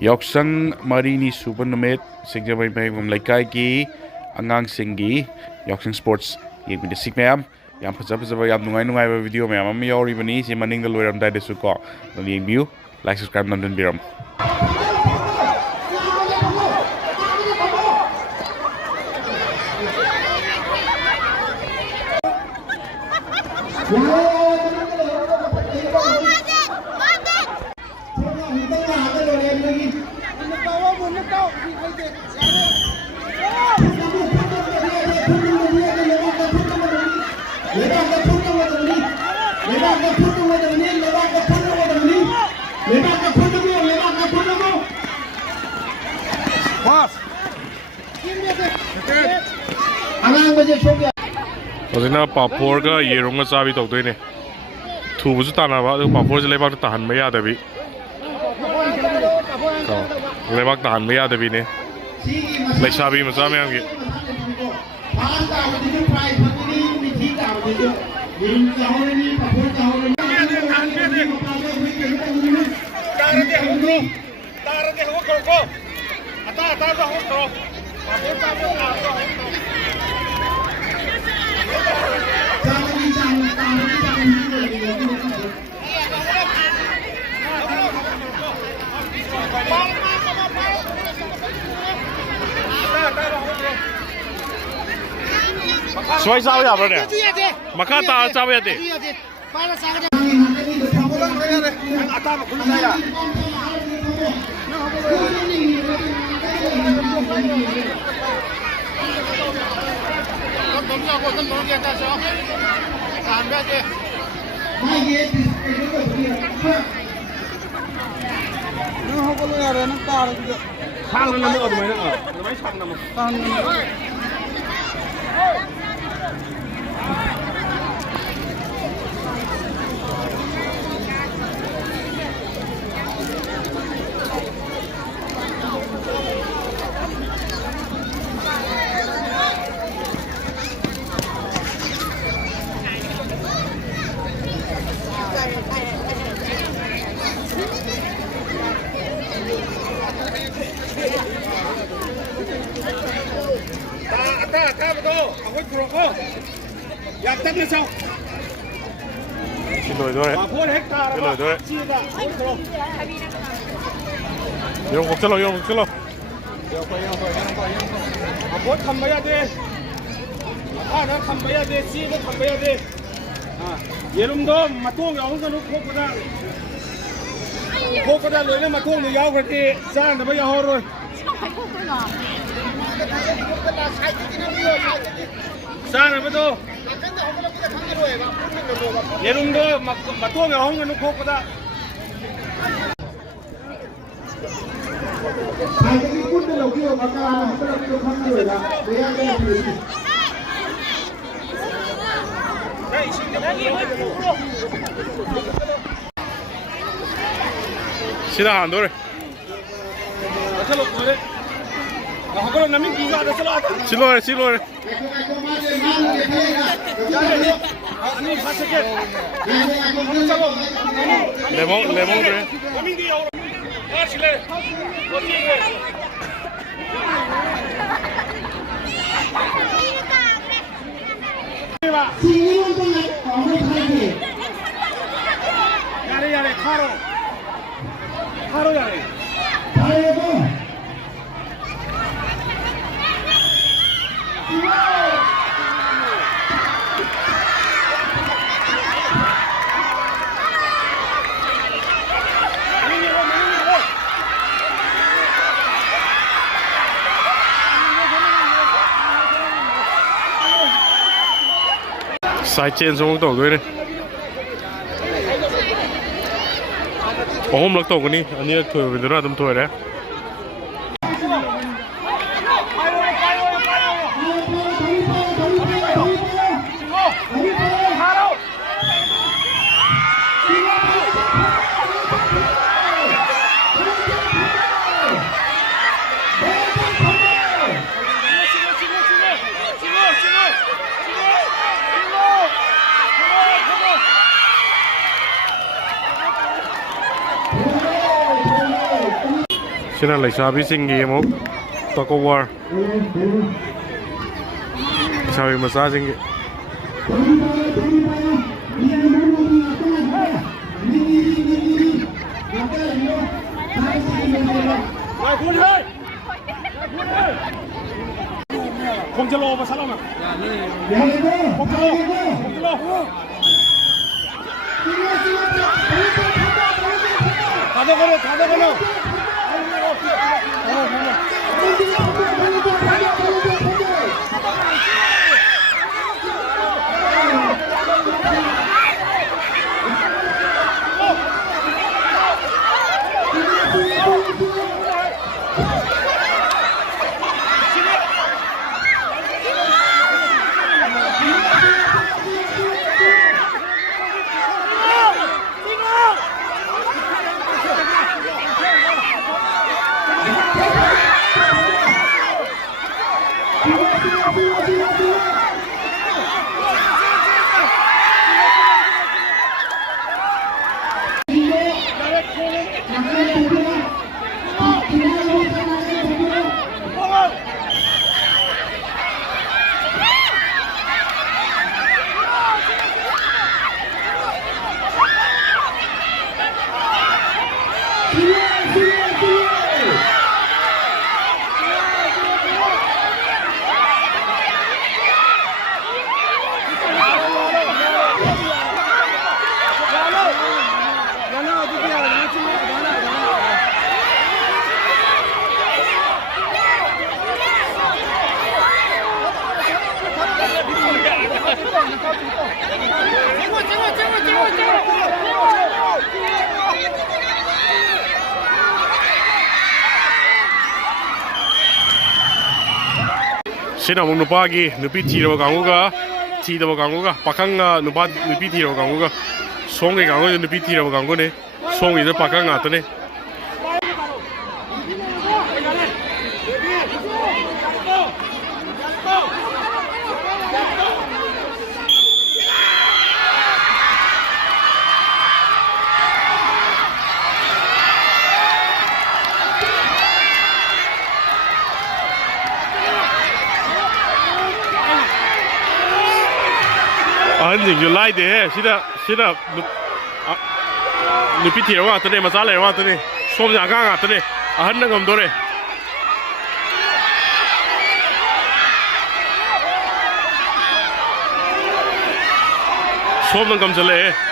Yaksang Marini Subanamit Sigjabay Payam Laikai ki Angang Singi Yaksang Sports Yek with the sick ma'am Yam Pazapa Yam Nungai video ma'am Yori Bani Simaning the lawyer Dada Suko the view like subscribe London Biram Hozina papor ka yerong ka sabi tawtoy ne thubu su tana ba papor se lebak tahan ma ya dabi ko lebak tahan ma ya dabi ne lai sabi ma sa myam gi Soy sao ya bro ne maka ta sao ya de Chalo Yerumdo matong yaw ka no kokoda loile matong yaw ka ti san na ba yaw ro san na ba to Yerumdo matong yaw ka no kokoda Sida handor. Chalo kore. Hakolo namin kiza ada chalo. Chilo. Ani phasake. Chalo. Lemon re. Namin di aur. Chile. Oti re. Yare Haro yare. Side chain xong tổด้วยnày. Hôm lắc tổ cái này, anh ấy thổi về đó là tầm thổi đấy. Sina Laisabi-singgi amuk Tug of War. Laisabi macha-singgi. 공절로 오버 살아나. 공절로. 다 Sina mong nupagi, nupi tiro kanguga, tiro kanguga, pakanga nupi tiro kanguga, songi kanguga nupi tiro kangu ne, songi itu pakanga tu ne. Anjing you lie deh, sida nupi tiro wa tu ne, masalah wa tu ne, som jaga tu ne, ahan nggak dore. Som nggak jale.